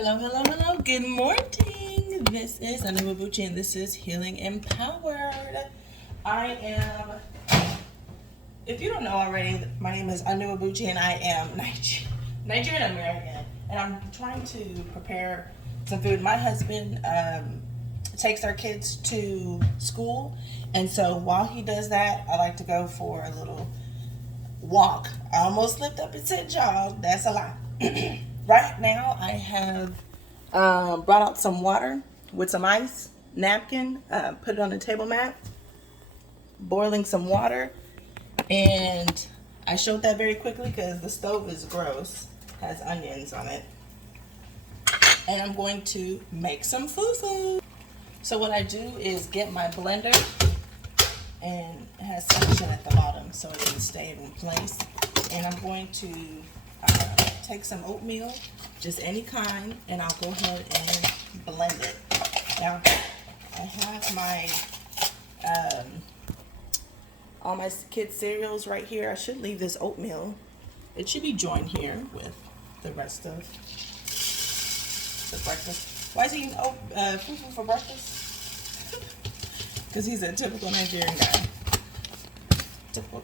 Hello, hello, hello. Good morning. This is Anumabuchi and this is Healing Empowered. I am, if you don't know already, my name is Anumabuchi and I am Nigerian American. And I'm trying to prepare some food. My husband takes our kids to school. And so while he does that, I like to go for a little walk. I almost slipped up and said jog. That's a lie. Right now, I have brought out some water with some ice, napkin, put it on the table mat, boiling some water, and I showed that very quickly because the stove is gross, has onions on it, and I'm going to make some fufu. So what I do is get my blender, and it has suction at the bottom so it can stay in place, and I'm going to take some oatmeal, just any kind, and I'll go ahead and blend it. Now, I have my all my kids' cereals right here. I should leave this oatmeal. It should be joined here with the rest of the breakfast. Why is he eating fufu for breakfast? Because he's a typical Nigerian guy. Typical.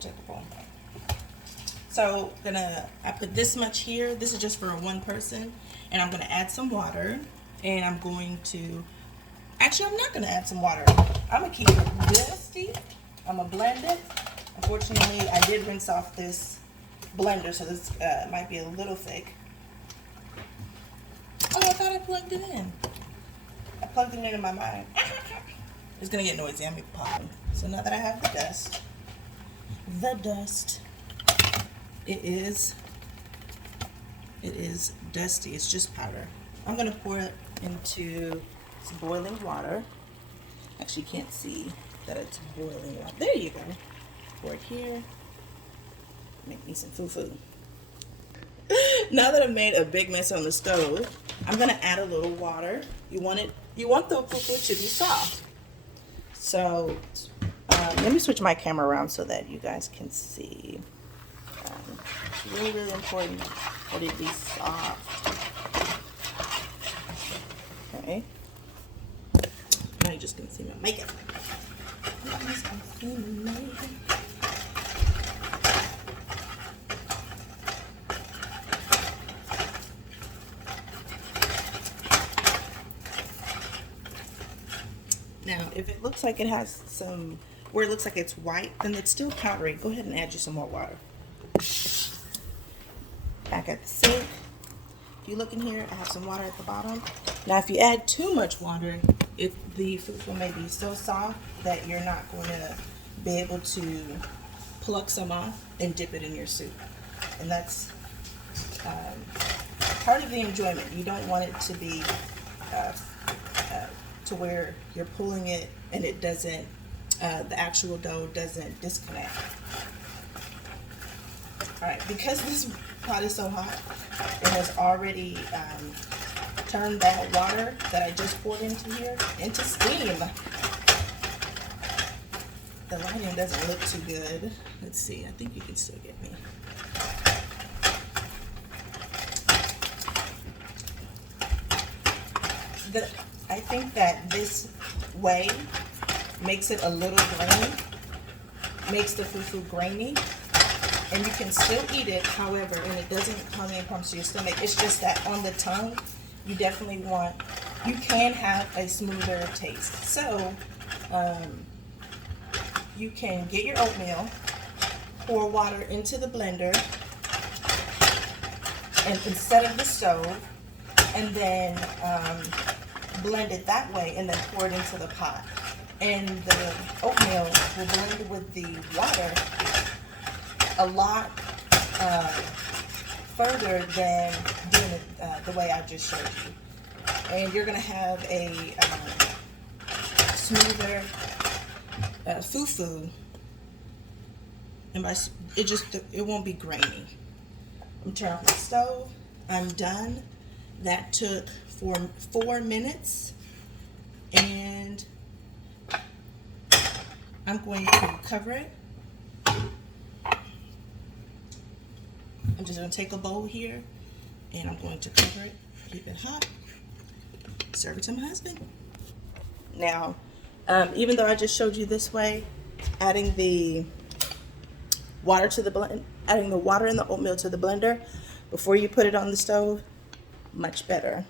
So I put this much here. This is just for one person. And I'm gonna add some water. And I'm going to, actually I'm not gonna add some water. I'm gonna keep it dusty. I'm gonna blend it. Unfortunately, I did rinse off this blender, so this might be a little thick. Oh, I thought I plugged it in. I plugged it in my mind. It's gonna get noisy, I'm popping. So now that I have the dust, it is dusty. It's just powder. I'm gonna pour it into some boiling water. Actually, you can't see that it's boiling water. There you go. Pour it here. Make me some fufu. Now that I've made a big mess on the stove, I'm gonna add a little water. You want the fufu to be soft. So let me switch my camera around so that you guys can see. It's really, really important that it be soft. Okay. Now you just can see my makeup. Now, if it looks like it has some, where it looks like it's white, then it's still powdery. Go ahead and add you some more water. Back at the sink. If you look in here, I have some water at the bottom. Now, if you add too much water, the fufu may be so soft that you're not going to be able to pluck some off and dip it in your soup. And that's part of the enjoyment. You don't want it to be to where you're pulling it and it doesn't, the actual dough doesn't disconnect. All right, because this pot is so hot, it has already turned that water that I just poured into here into steam. The lighting doesn't look too good. Let's see, I think you can still get me. I think that this way makes it a little grainy, makes the fufu grainy, and you can still eat it, however, and it doesn't come in to your stomach. It's just that on the tongue, you definitely you can have a smoother taste. So, you can get your oatmeal, pour water into the blender, and instead of the stove, and then blend it that way, and then pour it into the pot. And the oatmeal will blend with the water a lot further than doing it the way I just showed you. And you're going to have a smoother fufu, and it won't be grainy. I'm turning off the stove. I'm done. That took 4 minutes, and I'm going to cover it. I'm just going to take a bowl here, and I'm going to cover it, keep it hot, serve it to my husband. Now, even though I just showed you this way, adding the water to the blend, adding the water and the oatmeal to the blender before you put it on the stove, much better.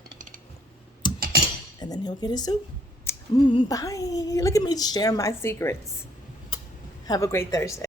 And then he'll get his soup. Bye. Look at me share my secrets. Have a great Thursday.